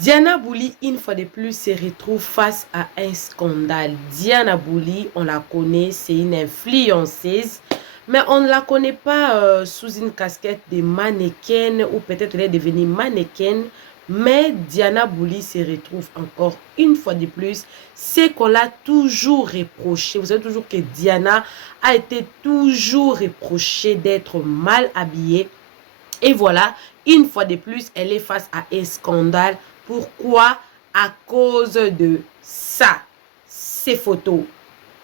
Diana Bouli, une fois de plus, se retrouve face à un scandale. Diana Bouli, on la connaît, c'est une influenceuse, mais on ne la connaît pas sous une casquette de mannequin ou peut-être elle est devenue mannequin. Mais Diana Bouli se retrouve encore une fois de plus. C'est qu'on l'a toujours reproché. Vous savez toujours que Diana a été toujours reprochée d'être mal habillée. Et voilà, une fois de plus, elle est face à un scandale. Pourquoi? À cause de ça. Ces photos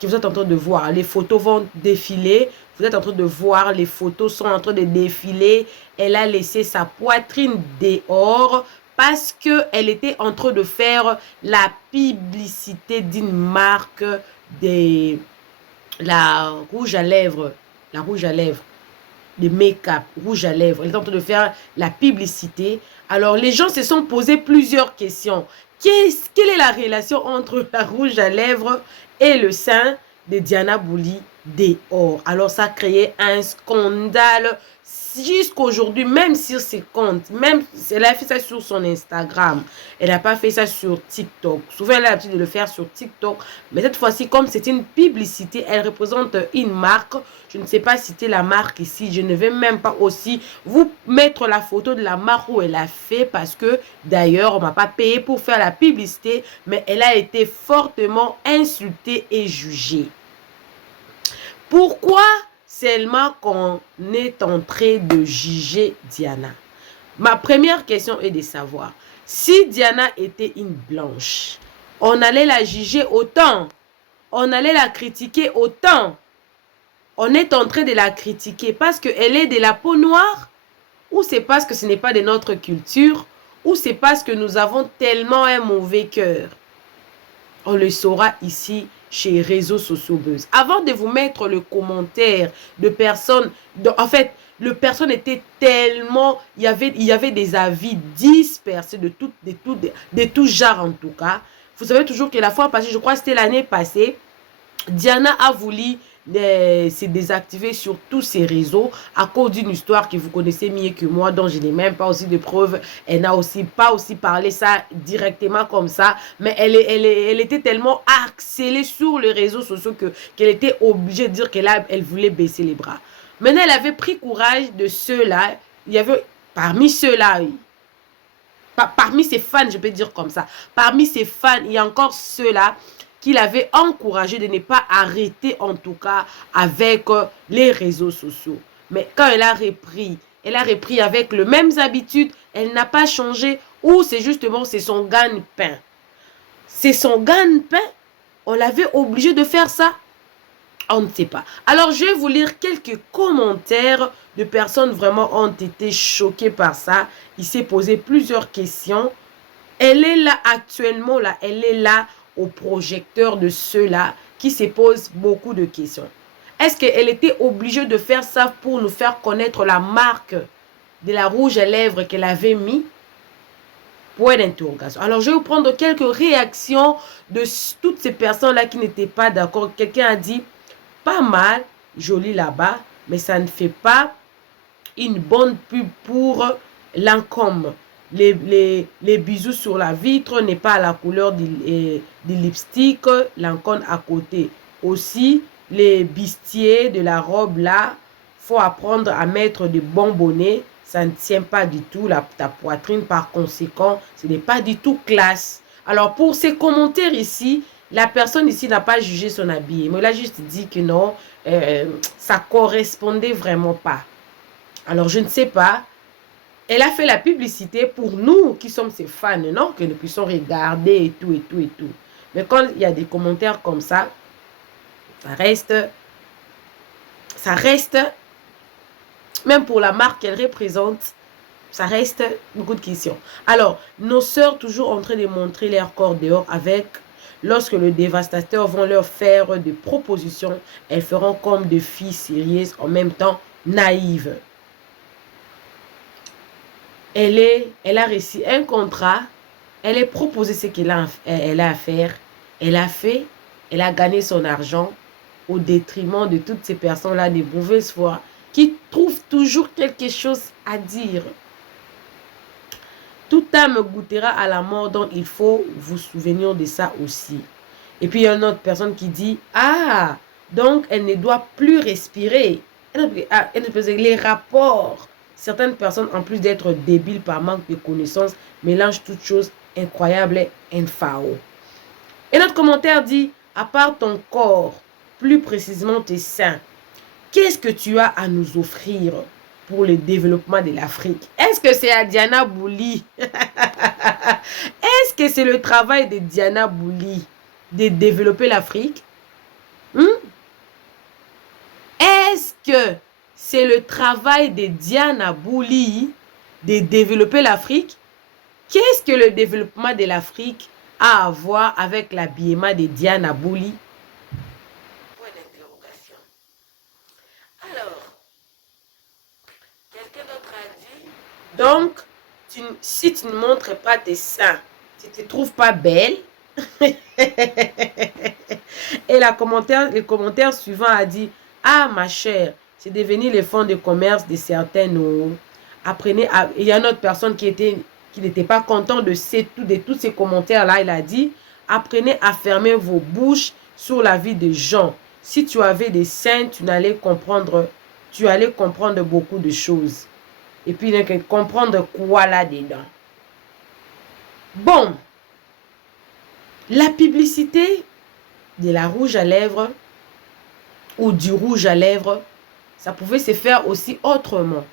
que vous êtes en train de voir. Les photos vont défiler. Vous êtes en train de voir, les photos sont en train de défiler. Elle a laissé sa poitrine dehors parce qu'elle était en train de faire la publicité d'une marque de la rouge à lèvres. La rouge à lèvres. De make-up, rouge à lèvres. Elle est en train de faire la publicité. Alors, les gens se sont posé plusieurs questions. Quelle est la relation entre la rouge à lèvres et le sein de Diana Bouli dehors? Alors, ça a créé un scandale jusqu'aujourd'hui, même sur ses comptes. Même, elle a fait ça sur son Instagram. Elle n'a pas fait ça sur TikTok. Souvent, elle a l'habitude de le faire sur TikTok. Mais cette fois-ci, comme c'est une publicité, elle représente une marque. Je ne sais pas citer la marque ici. Je ne vais même pas aussi vous mettre la photo de la marque où elle a fait. Parce que, d'ailleurs, on ne m'a pas payé pour faire la publicité. Mais elle a été fortement insultée et jugée. Pourquoi seulement qu'on est en train de juger Diana? Ma première question est de savoir, si Diana était une blanche, on allait la juger autant, on allait la critiquer autant. On est en train de la critiquer parce qu'elle est de la peau noire, ou c'est parce que ce n'est pas de notre culture, ou c'est parce que nous avons tellement un mauvais cœur. On le saura ici chez les réseaux sociaux Buzz. Avant de vous mettre le commentaire de personnes, en fait, le personne était tellement, il y avait des avis dispersés de tout genre en tout cas. Vous savez toujours que la fois passée, je crois que c'était l'année passée, Diana a voulu se désactiver sur tous ses réseaux à cause d'une histoire que vous connaissez mieux que moi, dont je n'ai même pas aussi de preuves. Elle n'a aussi pas parlé ça directement comme ça, mais elle était tellement harcelée sur les réseaux sociaux qu'elle était obligée de dire qu'elle voulait baisser les bras. Maintenant, elle avait pris courage de ceux-là. Il y avait parmi ceux-là, parmi ses fans, je peux dire comme ça, parmi ses fans, il y a encore ceux-là qu'il avait encouragé de ne pas arrêter en tout cas avec les réseaux sociaux. Mais quand elle a repris avec les mêmes habitudes, elle n'a pas changé, ou c'est justement c'est son gagne-pain. C'est son gagne-pain. On l'avait obligé de faire ça. On ne sait pas. Alors, je vais vous lire quelques commentaires de personnes vraiment ont été choquées par ça. Il s'est posé plusieurs questions. Elle est là actuellement, là, elle est là au projecteur de ceux-là qui se posent beaucoup de questions. Est-ce qu'elle était obligée de faire ça pour nous faire connaître la marque de la rouge à lèvres qu'elle avait mis? Point d'interrogation. Alors, je vais vous prendre quelques réactions de toutes ces personnes-là qui n'étaient pas d'accord. Quelqu'un a dit, pas mal, joli là-bas, mais ça ne fait pas une bonne pub pour Lancôme. Les bijoux sur la vitre n'est pas à la couleur du lipstick, Lancôme à côté. Aussi, les bustiers de la robe là, faut apprendre à mettre de bons bonnets. Ça ne tient pas du tout ta poitrine. Par conséquent, ce n'est pas du tout classe. Alors, pour ces commentaires ici, la personne ici n'a pas jugé son habillement. Elle a juste dit que non, ça correspondait vraiment pas. Alors, je ne sais pas. Elle a fait la publicité pour nous qui sommes ses fans, non? Que nous puissions regarder et tout, et tout, et tout. Mais quand il y a des commentaires comme ça reste, même pour la marque qu'elle représente, ça reste beaucoup de questions. Alors, nos sœurs toujours en train de montrer leur corps dehors avec, lorsque le dévastateur vont leur faire des propositions, elles feront comme des filles sérieuses, en même temps naïves. Elle a reçu un contrat, elle est proposé ce qu'elle a à faire, elle a fait, elle a gagné son argent au détriment de toutes ces personnes-là de mauvaise foi qui trouvent toujours quelque chose à dire. Toute âme goûtera à la mort, donc il faut vous souvenir de ça aussi. Et puis il y a une autre personne qui dit, ah, donc elle ne doit plus respirer. Les rapports. Certaines personnes, en plus d'être débiles par manque de connaissances, mélangent toutes choses incroyables et infâmes. Et notre commentaire dit, à part ton corps, plus précisément tes seins, qu'est-ce que tu as à nous offrir pour le développement de l'Afrique? Est-ce que c'est à Diana Bouli? Est-ce que c'est le travail de Diana Bouli de développer l'Afrique? Est-ce que c'est le travail de Diana Bouli de développer l'Afrique? Qu'est-ce que le développement de l'Afrique a à voir avec l'habillement de Diana Bouli? Point d'interrogation. Alors, quelqu'un d'autre a dit, donc, si tu ne montres pas tes seins, tu ne te trouves pas belle. Et le commentaire suivant a dit, ah ma chère, c'est devenu le fonds de commerce de certains. Apprenez à... Il y a une autre personne qui n'était pas content de tous ces commentaires-là. Il a dit, apprenez à fermer vos bouches sur la vie des gens. Si tu avais des seins, tu allais comprendre beaucoup de choses. Et puis, comprendre quoi là-dedans. Bon. La publicité de la rouge à lèvres ou du rouge à lèvres, ça pouvait se faire aussi autrement.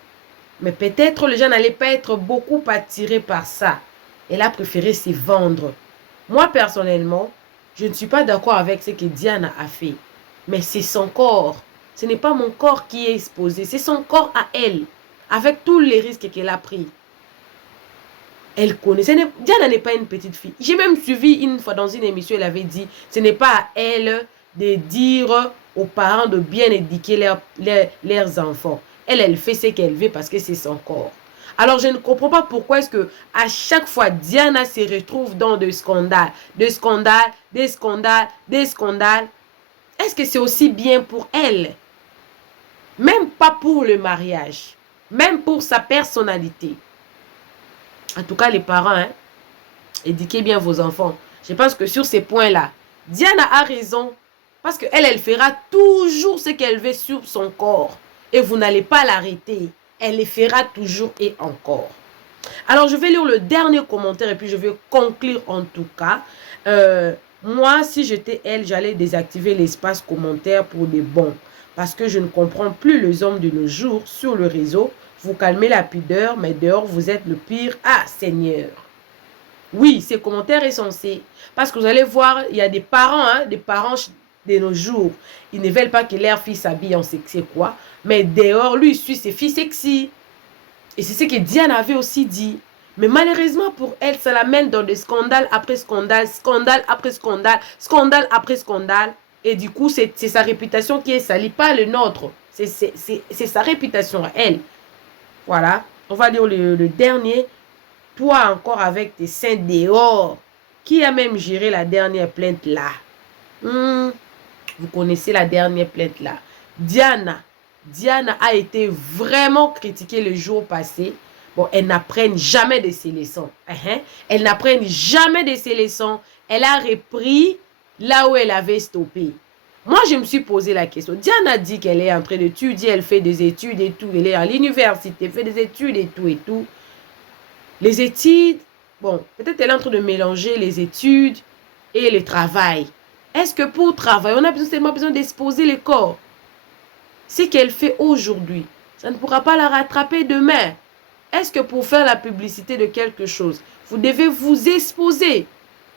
Mais peut-être les gens n'allaient pas être beaucoup attirés par ça. Elle a préféré se vendre. Moi, personnellement, je ne suis pas d'accord avec ce que Diana a fait. Mais c'est son corps. Ce n'est pas mon corps qui est exposé. C'est son corps à elle. Avec tous les risques qu'elle a pris. Elle connaît. Diana n'est pas une petite fille. J'ai même suivi une fois dans une émission, elle avait dit, ce n'est pas à elle de dire aux parents de bien éduquer leurs enfants. Elle fait ce qu'elle veut parce que c'est son corps. Alors, je ne comprends pas pourquoi est-ce que à chaque fois, Diana se retrouve dans des scandales. Des scandales, des scandales, des scandales. Est-ce que c'est aussi bien pour elle? Même pas pour le mariage. Même pour sa personnalité. En tout cas, les parents, éduquez bien vos enfants. Je pense que sur ces points-là, Diana a raison. Parce qu'elle, elle fera toujours ce qu'elle veut sur son corps. Et vous n'allez pas l'arrêter. Elle le fera toujours et encore. Alors, je vais lire le dernier commentaire et puis je vais conclure en tout cas. Moi, si j'étais elle, j'allais désactiver l'espace commentaire pour des bons. Parce que je ne comprends plus les hommes de nos jours sur le réseau. Vous calmez la pudeur, mais dehors, vous êtes le pire. Ah, Seigneur. Oui, ces commentaires insensés. Parce que vous allez voir, il y a des parents de nos jours. Ils ne veulent pas que leur fille s'habille en sexy quoi. Mais dehors, lui, il suit ses filles sexy. Et c'est ce que Diane avait aussi dit. Mais malheureusement pour elle, ça l'amène dans des scandales après scandales, scandale après scandale, scandale après scandale. Et du coup, c'est sa réputation qui est salie, pas le nôtre. C'est sa réputation à elle. Voilà. On va lire le dernier. Toi encore avec tes seins dehors. Qui a même géré la dernière plainte là? Vous connaissez la dernière plainte là. Diana a été vraiment critiquée le jour passé. Bon, elle n'apprenne jamais de ses leçons. Elle n'apprenne jamais de ses leçons. Elle a repris là où elle avait stoppé. Moi, je me suis posé la question. Diana dit qu'elle est en train d'étudier, elle fait des études et tout. Elle est à l'université, fait des études et tout et tout. Les études, bon, peut-être elle est en train de mélanger les études et le travail. Est-ce que pour travailler, on a seulement besoin d'exposer le corps? Ce qu'elle fait aujourd'hui, ça ne pourra pas la rattraper demain. Est-ce que pour faire la publicité de quelque chose, vous devez vous exposer?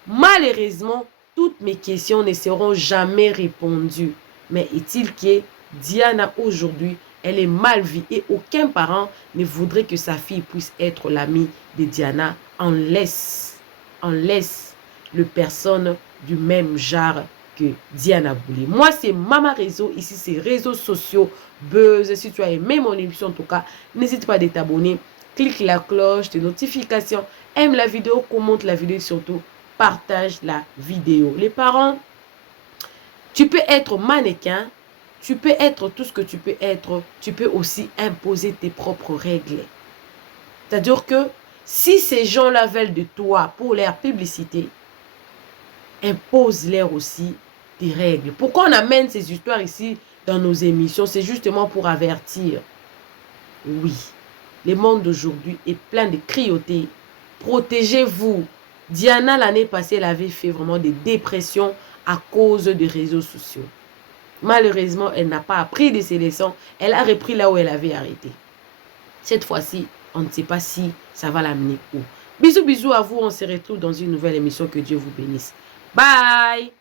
Malheureusement, toutes mes questions ne seront jamais répondues. Mais est-il que Diana aujourd'hui, elle est mal vue et aucun parent ne voudrait que sa fille puisse être l'amie de Diana. On laisse le personne du même genre que Diana Bouli. Moi, c'est Mama Réseau. Ici, c'est réseaux sociaux, buzz. Si tu as aimé mon émission, en tout cas, n'hésite pas à t'abonner. Clique la cloche de notification. Aime la vidéo, commente la vidéo, surtout partage la vidéo. Les parents, tu peux être mannequin, tu peux être tout ce que tu peux aussi imposer tes propres règles. C'est-à-dire que Si ces gens-là veulent de toi pour leur publicité, impose-leur aussi des règles. Pourquoi on amène ces histoires ici dans nos émissions? C'est justement pour avertir. Oui, le monde d'aujourd'hui est plein de cruauté. Protégez-vous. Diana, l'année passée, elle avait fait vraiment des dépressions à cause des réseaux sociaux. Malheureusement, elle n'a pas appris de ses leçons. Elle a repris là où elle avait arrêté. Cette fois-ci, on ne sait pas si ça va l'amener où. Bisous, bisous à vous. On se retrouve dans une nouvelle émission. Que Dieu vous bénisse. Bye!